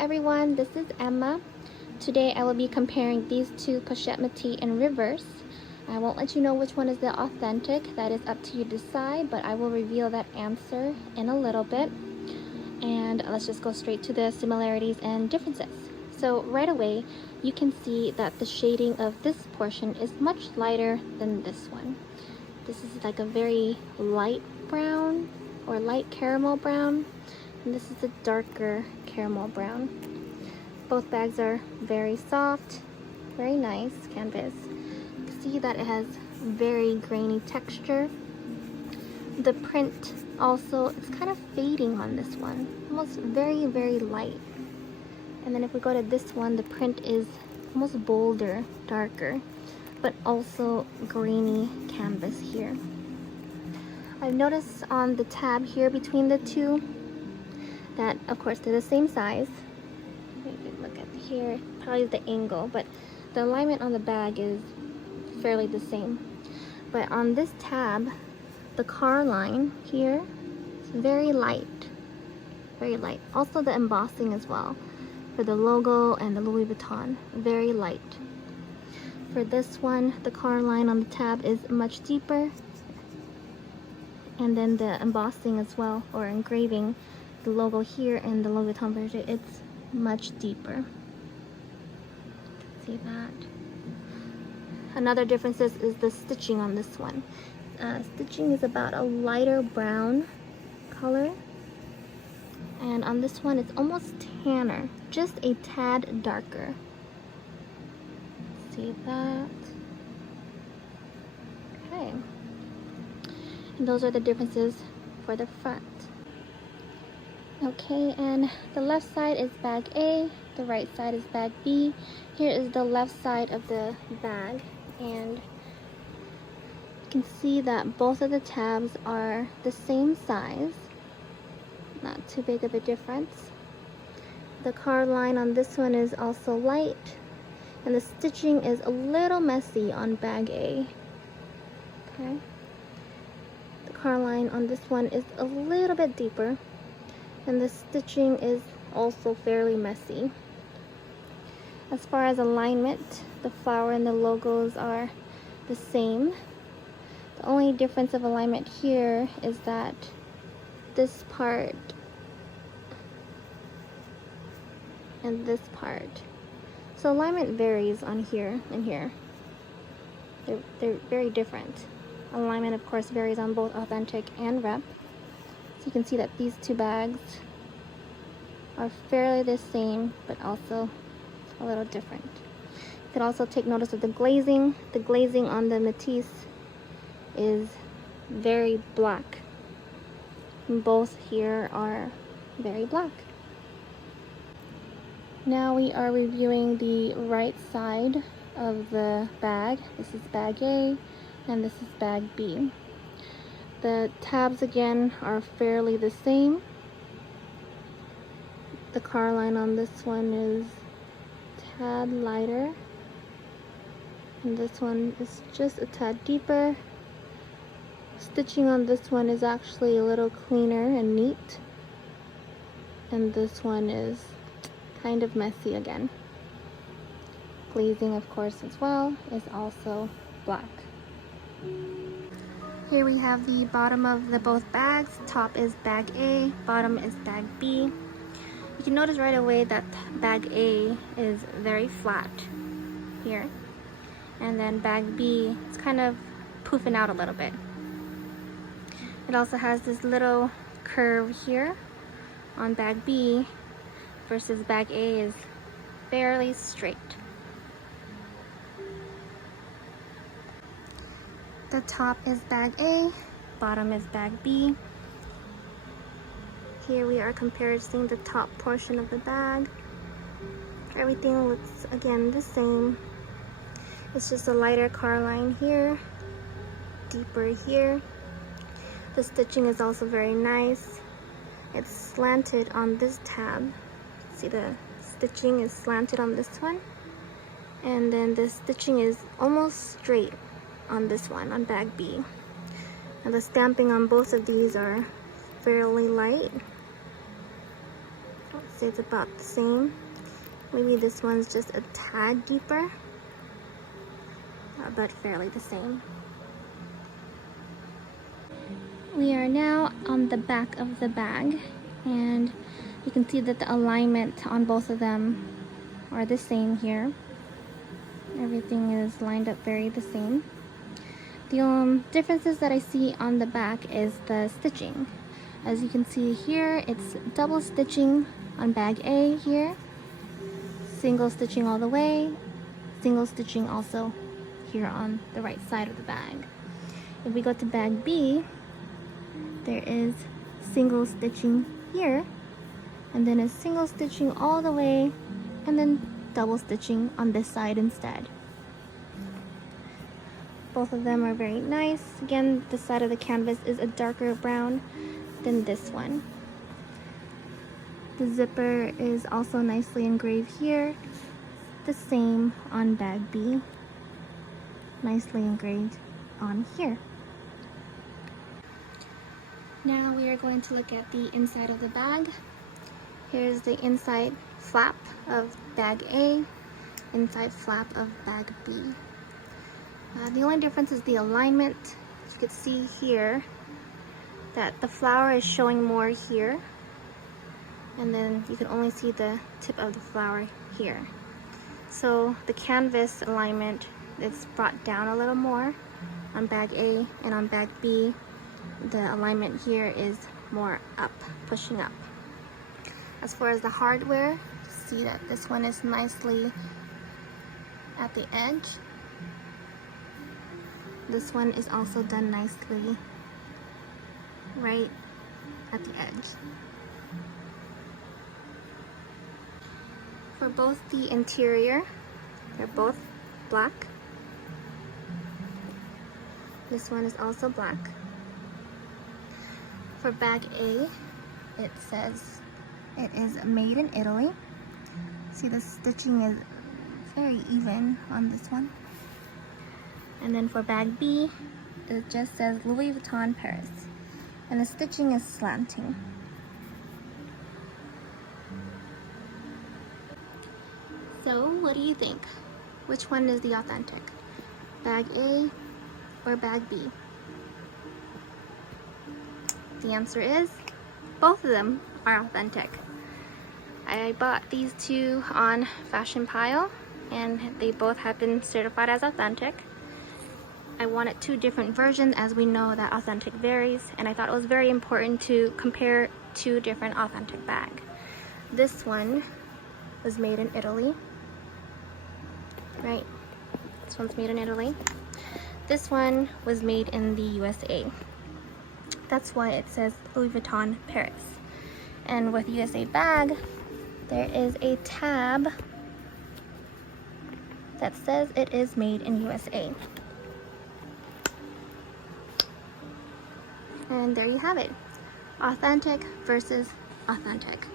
everyone, this is Emma. Today I will be comparing these two pochette metis in reverse. I won't let you know which one is the authentic, that is up to you to decide, but I will reveal that answer in a little bit. And let's just go straight to the similarities and differences. So right away, you can see that the shading of this portion is much lighter than this one. This is like a very light brown or light caramel brown, and this is a darker caramel brown. Both bags are very soft, very nice canvas. You can see that it has very grainy texture. The print also, it's kind of fading on this one, almost very light. And then if we go to this one, the print is almost bolder, darker, but also grainy canvas here. I've noticed on the tab here between the two that, of course, they're the same size. You can look at here, probably the angle, but the alignment on the bag is fairly the same. But on this tab, the car line here is very light, very light. Also the embossing as well for the logo and the Louis Vuitton, very light. For this one, the car line on the tab is much deeper, and then the embossing as well, or engraving, the logo here and the Louis Vuitton version, it's much deeper. See that? Another difference is the stitching on this one. Stitching is about a lighter brown color, and on this one it's almost tanner, just a tad darker. See that? Okay. And those are the differences for the front. Okay, and the left side is bag A, the right side is bag B. Here is the left side of the bag, and you can see that both of the tabs are the same size, not too big of a difference. The car line on this one is also light, and the stitching is a little messy on bag A. Okay. The car line on this one is a little bit deeper, and the stitching is also fairly messy. As far as alignment, the flower and the logos are the same. The only difference of alignment here is that this part and this part. So alignment varies on here and here. They're very different. Alignment, of course, varies on both authentic and rep. So you can see that these two bags are fairly the same, but also a little different. You can also take notice of the glazing. The glazing on the metis is very black. And both here are very black. Now we are reviewing the right side of the bag. This is bag A, and this is bag B. The tabs again are fairly the same. The car line on this one is a tad lighter, and this one is just a tad deeper. Stitching on this one is actually a little cleaner and neat, and this one is kind of messy again. Glazing, of course, as well, is also black. Here we have the bottom of the both bags. Top is bag A, bottom is bag B. You can notice right away that bag A is very flat here, and then bag B is kind of poofing out a little bit. It also has this little curve here on bag B, versus bag A is fairly straight. The top is bag A, bottom is bag B. Here we are comparing the top portion of the bag. Everything looks, again, the same. It's just a lighter car line here, deeper here. The stitching is also very nice. It's slanted on this tab. See, the stitching is slanted on this one, and then the stitching is almost straight on this one, on bag B. And the stamping on both of these are fairly light. say it's about the same. Maybe this one's just a tad deeper, but fairly the same. We are now on the back of the bag, and you can see that the alignment on both of them are the same here. Everything is lined up very the same. The differences that I see on the back is the stitching. As you can see here, it's double stitching on bag A here, single stitching all the way, single stitching also here on the right side of the bag. If we go to bag B, there is single stitching here, and then a single stitching all the way, and then double stitching on this side instead. Both of them are very nice. Again, this side of the canvas is a darker brown than this one. The zipper is also nicely engraved here. The same on bag B. Nicely engraved on here. Now we are going to look at the inside of the bag. Here's the inside flap of bag A, inside flap of bag B. The only difference is the alignment. As you can see here, that the flower is showing more here, and then you can only see the tip of the flower here. So the canvas alignment is brought down a little more on bag A, and on bag B, the alignment here is more up, pushing up. As far as the hardware, see that this one is nicely at the edge. This one is also done nicely right at the edge. For both the interior, they're both black. This one is also black. For bag A, it says it is made in Italy. See, the stitching is very even on this one. And then for bag B, it just says Louis Vuitton Paris, and the stitching is slanting. So what do you think? Which one is the authentic? Bag A or bag B? The answer is both of them are authentic. I bought these two on Fashion Pile, and they both have been certified as authentic. I wanted two different versions, as we know that authentic varies, and I thought it was very important to compare two different authentic bags. This one was made in Italy, right? This one's made in Italy. This one was made in the USA. That's why it says Louis Vuitton Paris. And with USA bag, there is a tab that says it is made in USA. And there you have it. Authentic versus authentic.